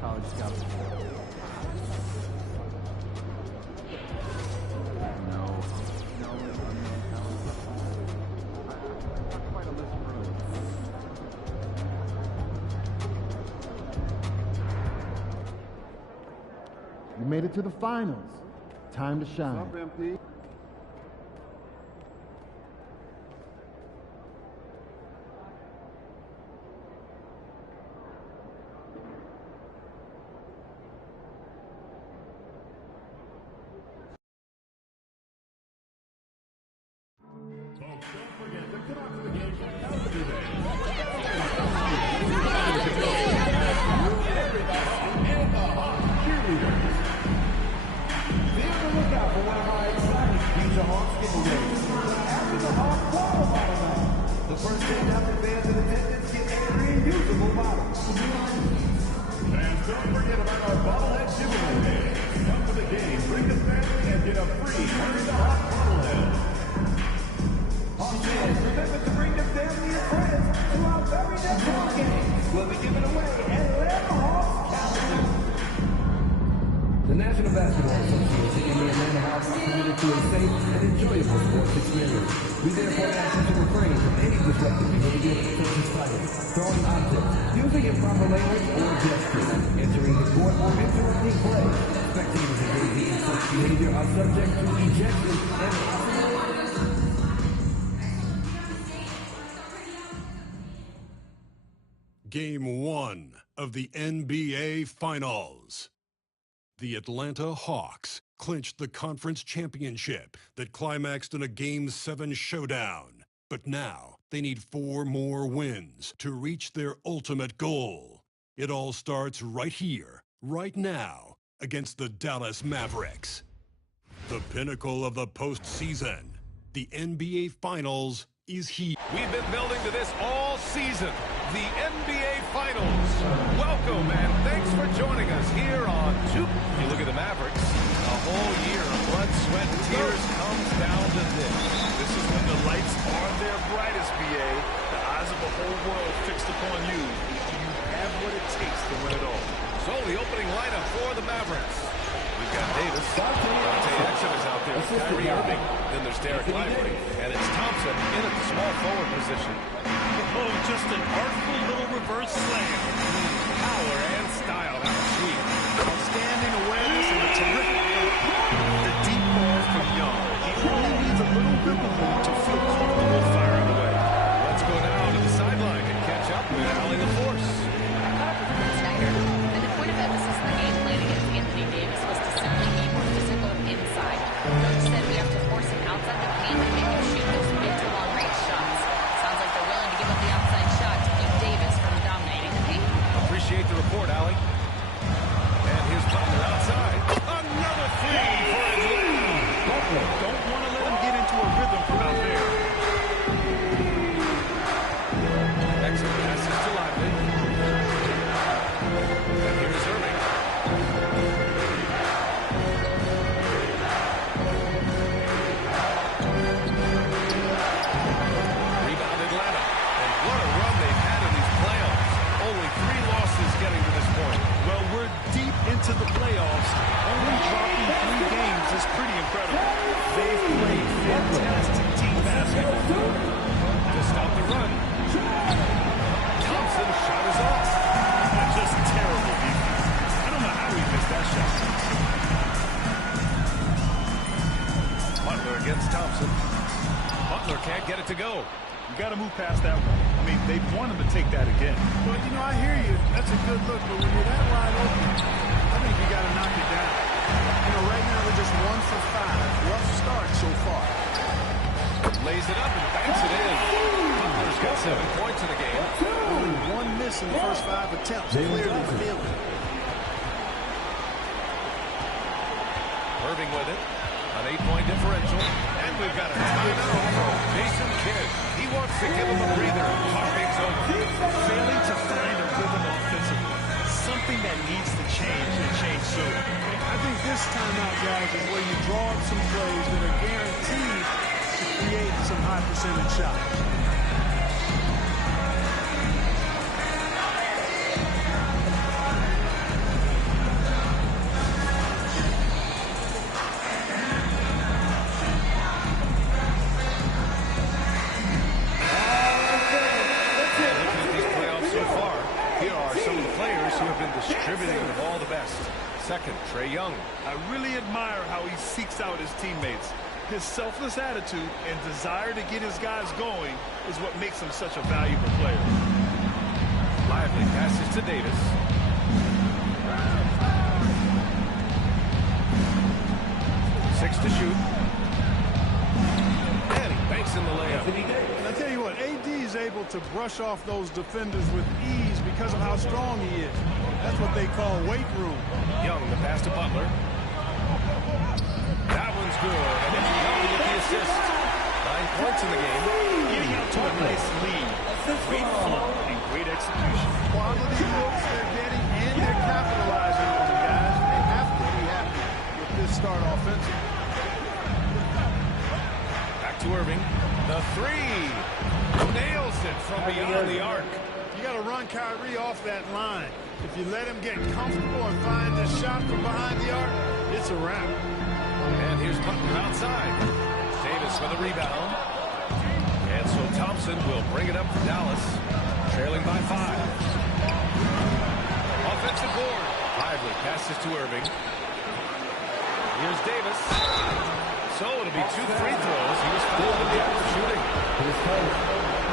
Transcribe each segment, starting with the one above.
College scout. You made it to the finals. Time to shine. What's up, MP? Folks, don't forget to come out to the game yesterday. And the Hawk cheerleaders. Be on the lookout for one of our exciting Pizza Hawks giveaways. After the Hawk water bottle night, the first 10,000 fans in attendance get a reusable bottle. And don't forget about our bobblehead giveaway. Come to the game, bring the family, and get a free Hurry the Hawk bobblehead. Hawks fans, remember to bring the family and friends to our very next Hawk game. We'll be giving away Atlanta Hawks calendar. The National Basketball Association and the Atlanta Hawks are committed to a safe and enjoyable sports experience. We therefore ask you to refrain from any disruptive behavior such as fighting, throwing objects, using improper language or gestures, entering the court or interrupting play. Spectators engaging in such behavior are subject to ejection and Game 1 of the NBA Finals. The Atlanta Hawks clinched the conference championship that climaxed in a Game 7 showdown. But now they need 4 more wins to reach their ultimate goal. It all starts right here, right now, against the Dallas Mavericks. The pinnacle of the postseason, the NBA Finals, is here. We've been building to this all season, the NBA Finals. Welcome and thanks for joining us here on Juke. You look at the Mavericks, a whole year of blood, sweat, and tears comes down to this. This is when the lights are their brightest, BA. The eyes of the whole world fixed upon you. You have what it takes to win it all. So the opening lineup for the Mavericks. We've got Davis, Dante Exum is out there, Kyrie Irving, then there's Derek Lively, and it's Thompson in at the small forward position. Oh, just an artful little reverse slam. Power and style, that was sweet. Outstanding awareness and a terrific look. The deep ball from Young. He only needs a little wiggle room to feel comfortable firing away. Let's go now to the sideline and catch up with Allie LaForce. Snyder. And the point of emphasis in the game played against Anthony Davis was to simply be more physical inside. Coach said we have to force him outside the paint and make him shoot those mid to long range shots. Sounds like they're willing to give up the outside shot to keep Davis from dominating the paint. Appreciate the report, Allie. And here's Butler outside. Another three for Atlanta. Butler, don't want to let him get into a rhythm from out there. Exum passes to Lively. And here's Irving. Rebound Atlanta. And what a run they've had in these playoffs. Only 3 losses getting to this point. Well, we're deep into the playoffs. Only dropping 3 games is pretty incredible. They've played fantastic team basketball. To stop the run. Thompson shot is off. Just terrible defense. I don't know how he missed that shot. Butler against Thompson. Butler can't get it to go. You got to move past that one. I mean, they want him to take that again. Well, you know, I hear you. That's a good look, but when you're that wide open, I think you got to knock it down. You know, right now they're just 1 for 5. Rough start so far. Lays it up and banks it in. Butler's got 7 points in the game. Only 1 miss in the first 5 attempts. Clearly feeling it. Irving with it. An 8-point differential. And we've got a timeout from Jason Kidd. He wants to give him a breather. Hawkins over. Failing to find a rhythm offensively. Something that needs to change and change soon. I think this this timeout, guys, is where you draw up some plays that are guaranteed to create some high percentage shots. Distributing with all the best. Second, Trae Young. I really admire how he seeks out his teammates. His selfless attitude and desire to get his guys going is what makes him such a valuable player. Lively passes to Davis. 6 to shoot. And he banks in the layup. And I tell you what, AD is able to brush off those defenders with ease because of how strong he is. That's what they call weight room. Young, the pass to Butler. That one's good, and it's Young with the assist. 9 points in the game. Getting out to a nice lead. Great flow and great execution. Quality looks they're getting, and they're capitalizing on them, guys. They have to be happy with this start offensively. Back to Irving. The three. Nails it from beyond the arc. You got to run Kyrie off that line. If you let him get comfortable and find the shot from behind the arc, it's a wrap. And here's Butler outside. Davis with a rebound. And so Thompson will bring it up for Dallas, trailing by 5. Offensive board. Lively passes to Irving. Here's Davis. So it'll be 2 free throws. He was fouled in the act of shooting.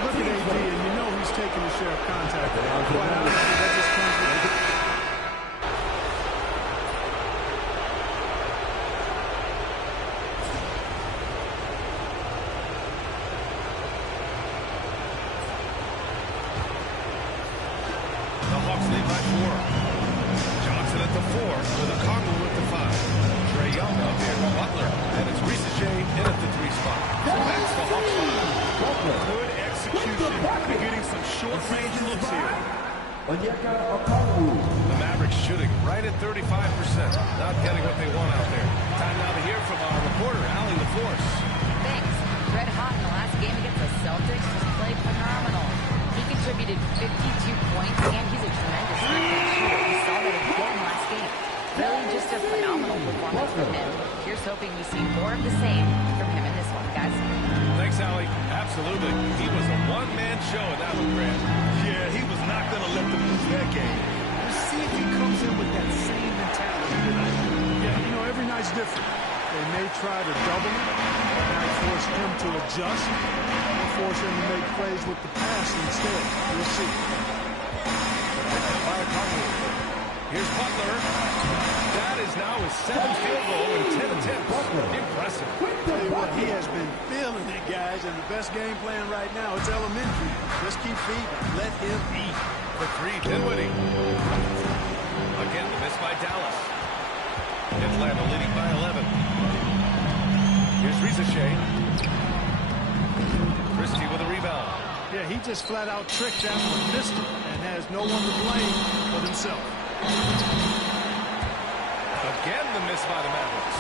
Look at AD, and you know he's taking a share of contact. Quite honestly, that just comes with it. The Hawks lead by 4. Johnson at the 4 with a Conley with the 5. Trae Young up here with Butler. And it's Reese Shea in at the 3 spot. So that's the Hawks 5. Good execution. They're getting some short-range looks here. The Mavericks shooting right at 35%. Not getting what they want out there. Time now to hear from our reporter, Allie LaForce. Thanks. Red hot in the last game against the Celtics, just played phenomenal. He contributed 52 points, and he's a tremendous three-point shooter. We saw that again last game. Really just a phenomenal performance from him. Here's hoping we see more of the same from him in this one, guys. Thanks, Allie. Absolutely. He was a one-man show in that one, Grant. Yeah, he was not going to let them lose that game. We'll see if he comes in with that same mentality tonight. Yeah, you know, every night's different. They may try to double him. That might force him to adjust. Or force him to make plays with the pass instead. We'll see. Here's Butler. That is now his 7th field goal in 10 attempts. Impressive. Tell you what, he has been feeling it, guys, and the best game plan right now, it's elementary. Just keep feeding. Let him eat. For 3, Dinwiddie. Again, the miss by Dallas. Atlanta leading by 11. Here's Shea. Christie with a rebound. Yeah, he just flat out tricked that one, missed it, and has no one to blame but himself. Again, the miss by the Mavericks.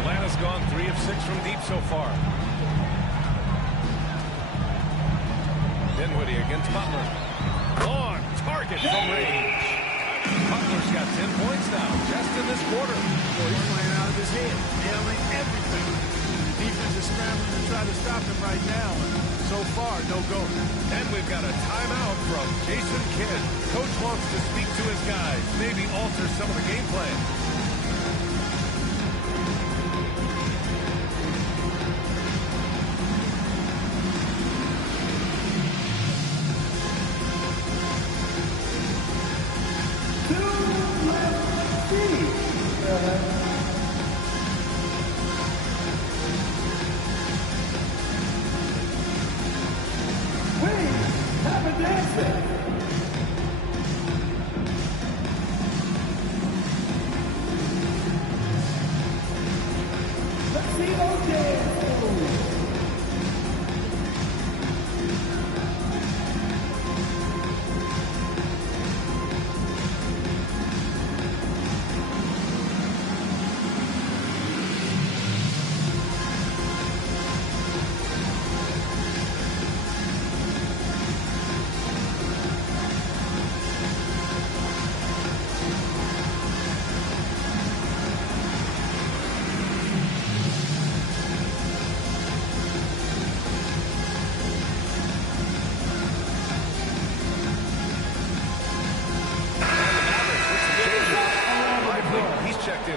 Atlanta's gone 3 of 6 from deep so far. Dinwiddie against Butler. On target from range. Butler's got 10 points now, just in this quarter. Boy, he's playing out of his head, nailing everything. The defense is scrambling to try to stop him right now. So far, no go. And we've got a timeout from Jason Kidd. Coach wants to speak to his guys, maybe alter some of the game plan.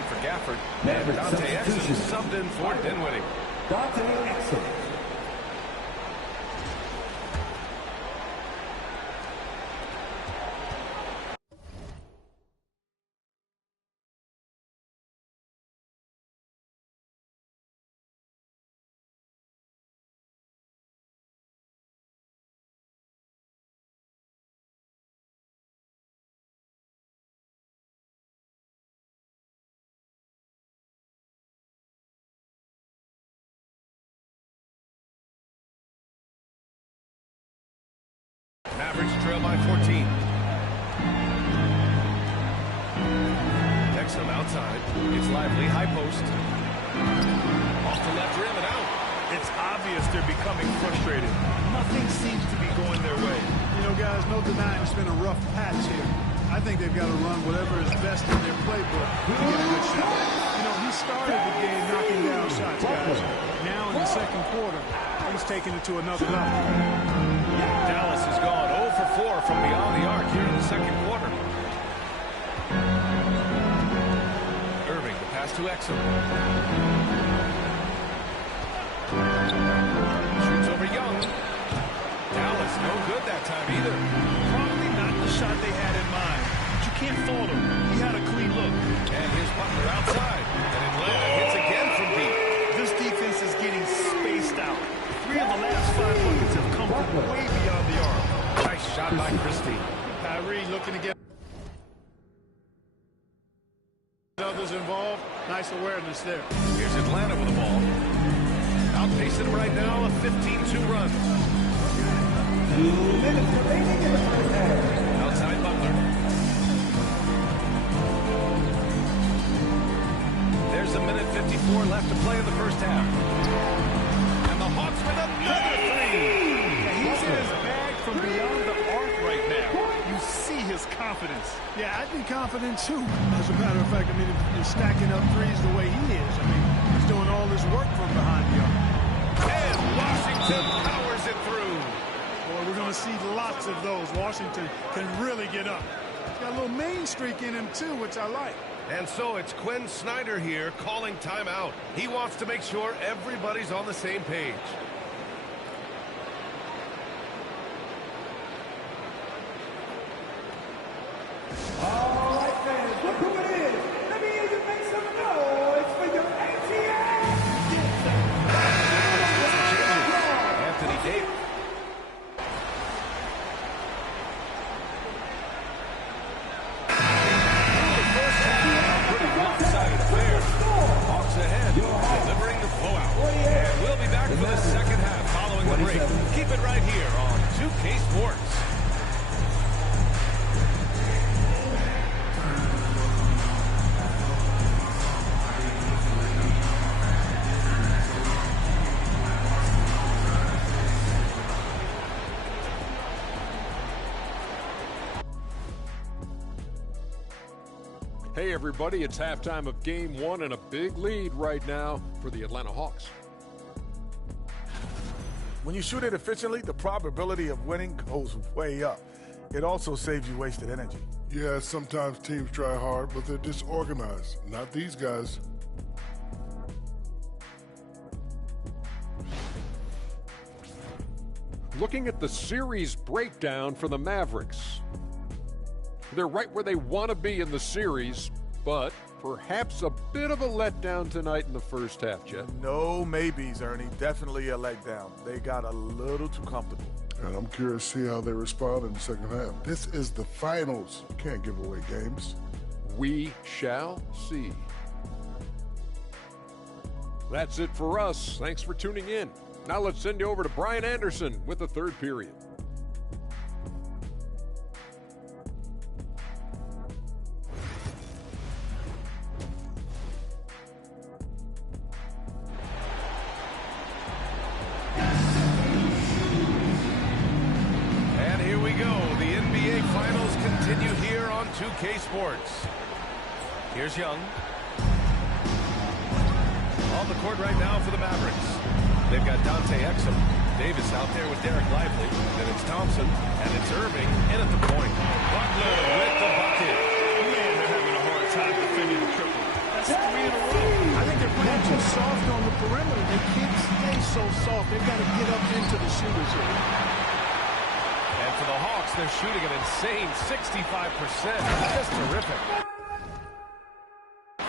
for Gafford. And Maverick Dante Exum substitution. subbed in for Dinwiddie. Dante Exum. Mavericks trail by 14. Exum outside. It's lively. High post. Off the left rim and out. It's obvious they're becoming frustrated. Nothing seems to be going their way. You know, guys, no denying it's been a rough patch here. I think they've got to run whatever is best in their playbook to get a good shot. You know, he started the game knocking down shots, guys. Now in the second quarter, he's taking it to another level. Dallas has gone 0 for 4 from beyond the arc here in the second quarter. Irving, the pass to Exum. Shoots over Young. Dallas, no good that time either. Probably not the shot they had in mind. But you can't fault him. He had a clean look. And his Butler outside. And Atlanta hits again from deep. This defense is getting spaced out. 3 of the last 5 buckets have come from way beyond the arc. Nice shot by Christie. Kyrie looking to get others involved. Nice awareness there. Here's Atlanta with the ball. Outpacing them right now, a 15-2 run. 2 minutes remaining in the first half. Outside Butler. There's a minute 54 left to play in the first half. And the Hawks with another three. He's in his bag from beyond the arc right now. You see his confidence. Yeah, I'd be confident too. As a matter of fact, I mean, if you're stacking up threes the way he is, I mean, he's doing all this work from behind the arc. And Washington powers it through. Boy, we're going to see lots of those. Washington can really get up. He's got a little main streak in him too, which I like. And so it's Quinn Snyder here calling timeout. He wants to make sure everybody's on the same page. All right, fans, look who it is. Let me hear you make some noise for your ATL. Anthony Davis. Pretty lopsided affair. Hawks ahead, delivering the blowout. And we'll be back for the second half following the break. Keep it right here on 2K Sports. Hey everybody, it's halftime of game 1 and a big lead right now for the Atlanta Hawks. When you shoot it efficiently, the probability of winning goes way up. It also saves you wasted energy. Yeah, sometimes teams try hard, but they're disorganized. Not these guys. Looking at the series breakdown for the Mavericks. They're right where they want to be in the series, but perhaps a bit of a letdown tonight in the first half, Jet. No maybes, Ernie. Definitely a letdown. They got a little too comfortable. And I'm curious to see how they respond in the second half. This is the finals. You can't give away games. We shall see. That's it for us. Thanks for tuning in. Now let's send you over to Brian Anderson with the third period. And here we go. The NBA Finals continue here on 2K Sports. Here's Young. On the court right now for the Mavericks. They've got Dante Exum. Davis out there with Derek Lively. Then it's Thompson. And it's Irving in at the point. Butler with the bucket. Man, they're having a hard time defending the triple. last 3 in a row. I think they're playing too soft on the perimeter. They can't stay so soft. They've got to get up into the shooters here. And for the Hawks, they're shooting an insane 65%. Just terrific.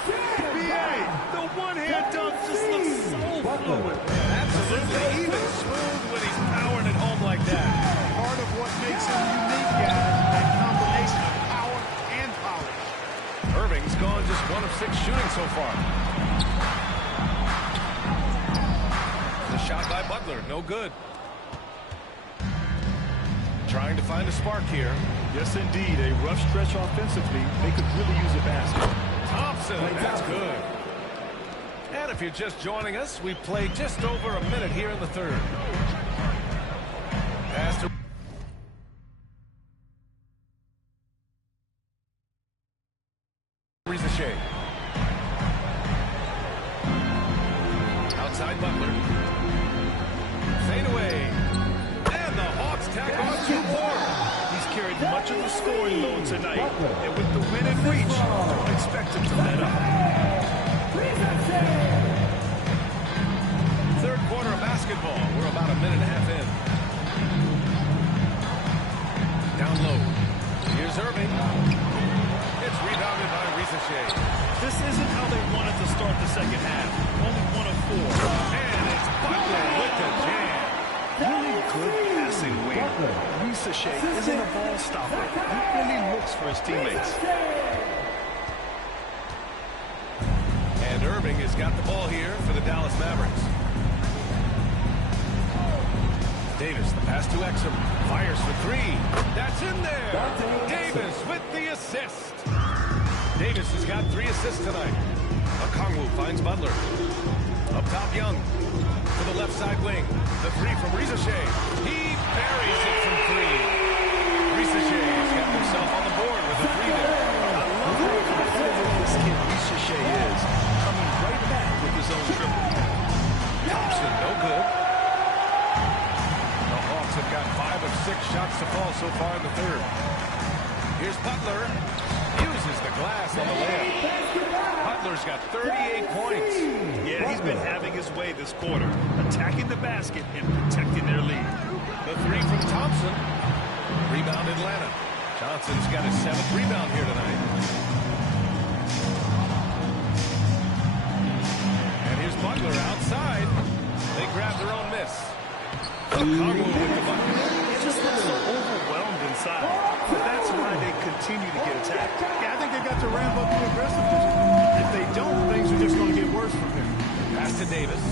BA, the one-hand dunk just looks so fluid. Absolutely, even smooth when he's powering it home like that. Part of what makes him unique, guys, that combination of power and polish. Irving's gone just 1 of 6 shooting so far. The shot by Butler, no good. Trying to find a spark here. Yes, indeed. A rough stretch offensively. They could really use a basket. Thompson, that's good. And if you're just joining us, we've played just over a minute here in the third. Pass to Rizachet. Outside Butler. Fade away. And the Hawks tack on 2 more. He's carried much of the scoring load tonight. And with the win in reach, don't expect him to let up. Third quarter of basketball. We're about a minute and a half in. Down low. Here's Irving. It's rebounded by Rizachet. This isn't how they wanted to start the second half. Only 1 of 4. And it's Butler with the jam. Really good passing wing. Rizachet isn't a ball stopper. He really looks for his teammates. And Irving has got the ball here for the Dallas Mavericks. Davis, the pass to Exum. Fires for 3. That's in there. Davis with the assist. Davis has got 3 assists tonight. Okongwu finds Butler. Up top, Young. To the left side wing. The 3 from Rizachet. He buries it from 3. Rizachet has got himself on the board with a 3 there. I love how competitive this kid Rizachet is. Coming right back with his own triple. Thompson, no good. The Hawks have got 5 of 6 shots to fall so far in the third. Here's Butler. Uses the glass on the layup. Butler's got 38 points. Yeah, he's been having his way this quarter, attacking the basket and protecting their lead. The 3 from Thompson. Rebound Atlanta. Johnson's got his 7th rebound here tonight. And here's Butler outside. They grab their own miss. Okongwu with the bucket. They just look so overwhelmed inside. But that's why they continue to get attacked. Yeah, I think they've got to ramp up the aggressiveness. If they don't, things are just going to get worse from here. Pass to Davis.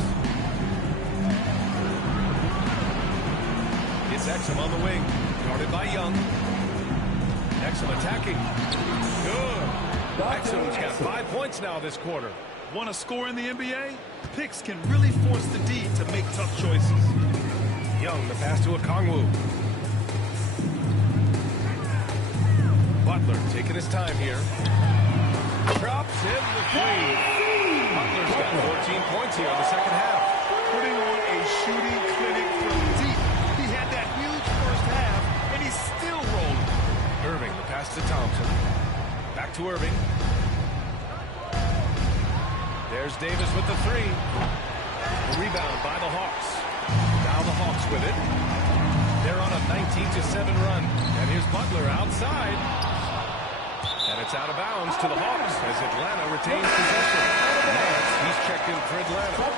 It's Exum on the wing. Guarded by Young. Exum attacking. Good. Exum's got 5 points now this quarter. Want to score in the NBA? Picks can really force the D to make tough choices. Young, the pass to Okongwu. Butler taking his time here. Drops in the 3. Butler's got 14 points here in the second half. Putting on a shooting clinic from deep. He had that huge first half, and he's still rolling. Irving, the pass to Thompson. Back to Irving. There's Davis with the 3. The rebound by the Hawks. Now the Hawks with it. They're on a 19-7 run. And here's Butler outside. And it's out of bounds to the Hawks as Atlanta retains possession. Nance, he's checked in for Atlanta.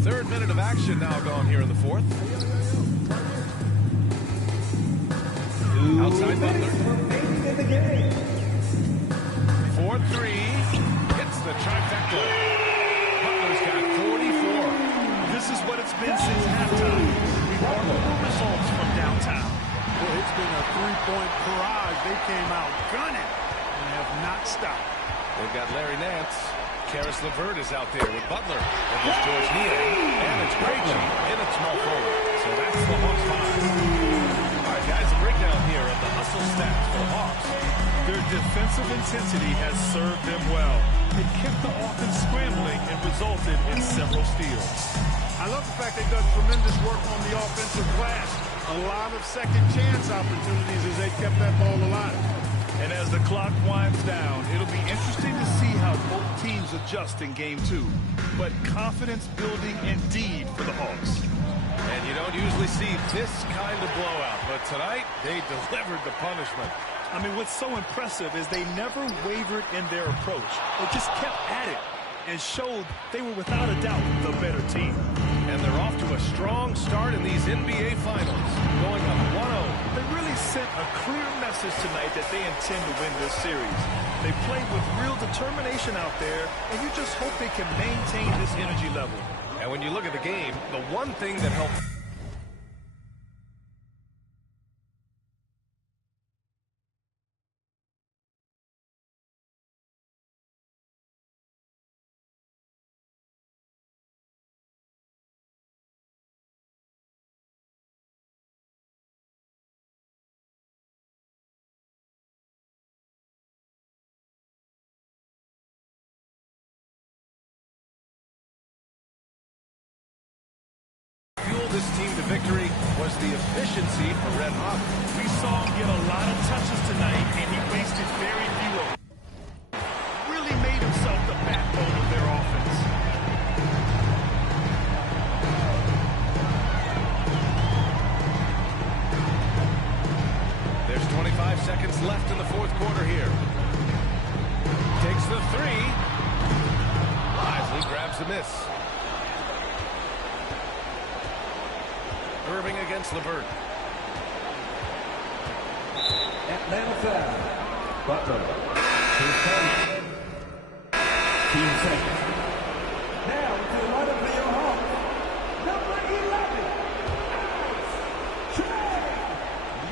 Third minute of action now gone here in the fourth. Outside Butler. 4-3. Hits the trifecta. Butler's got 44. This is what it's been since halftime. Remarkable results from downtown. Well, it's been a 3-point barrage. They came out gunning and have not stopped. They've got Larry Nance. Karis LeVert is out there with Butler. And there's George Niang. And it's Krejci in at small forward. So that's the Hawks 5. All right, guys, a breakdown here of the hustle stats for the Hawks. Their defensive intensity has served them well. It kept the offense scrambling and resulted several steals. I love the fact they've done tremendous work on the offensive glass. A lot of second chance opportunities as they kept that ball alive. And as the clock winds down, it'll be interesting to see how both teams adjust in game 2. But confidence building indeed for the Hawks. And you don't usually see this kind of blowout, but tonight they delivered the punishment. I mean, what's so impressive is they never wavered in their approach. They just kept at it and showed they were without a doubt the better team. And they're off to a strong start in these NBA Finals, going up 1-0. They really sent a clear message tonight that they intend to win this series. They played with real determination out there, and you just hope they can maintain this energy level. And when you look at the game, the one thing that helped... this team to victory was the efficiency for Red Hawk. We saw him get a lot of touches tonight, and he wasted very few of them. Really made himself the backbone of their offense. There's 25 seconds left in the fourth quarter here. Takes the three. Lively grabs the miss. Irving against LeVert. Atlanta foul. Butler. His time. Team second. Now to the line of your Hawks. Number 11. Trae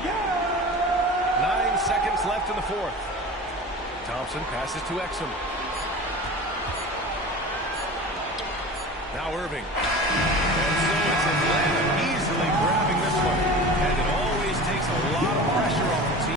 Young. 9 seconds left in the fourth. Thompson passes to Exum. Now Irving. And so it's Atlanta easily grabbing this one. And it always takes a lot of pressure off the team.